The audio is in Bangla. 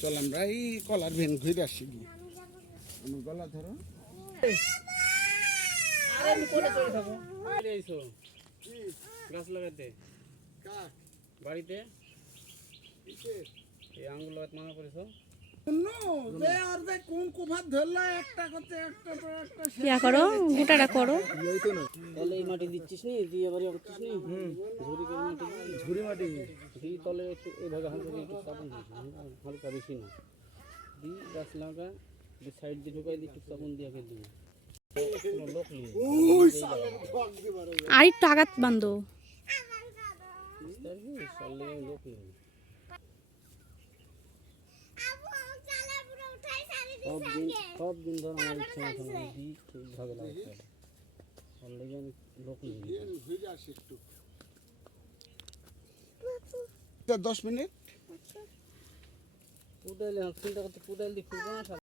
চল আমরা এই কলার ভেন ঘুরে আসি। আমার গলা ধরো। গাছ লাগাতে বাড়িতে এই আঙ্গুল লাগাতে মানা করেছ ইয়া করো, গোটাটা করো। তাহলে এই মাটি দিচ্ছিস নি, দিয়ে এবারে করছিস নি, ঝুরি করে মাটি, ঝুরি মাটি দিয়ে তলে একটু এইভাবে হালকা একটু চাপন দিস, হালকা বেশি না, দিয়ে গাছ লাগা, দিয়ে সাইড দিয়ে ঢুকাই দিয়ে একটু চাপন দিয়ে দিবি। লোক নিয়ে আর একটু আঘাত বান্ধো। লোক নিয়ে সব দিন ধর আমার ইচ্ছা মতো দিই ঠিকভাবে লাগছে, অলরেডি আমি লোক নিয়ে 10 মিনিট পুটাইলে চিন্তা করতে পুটাইল দিয়ে খুলবো না।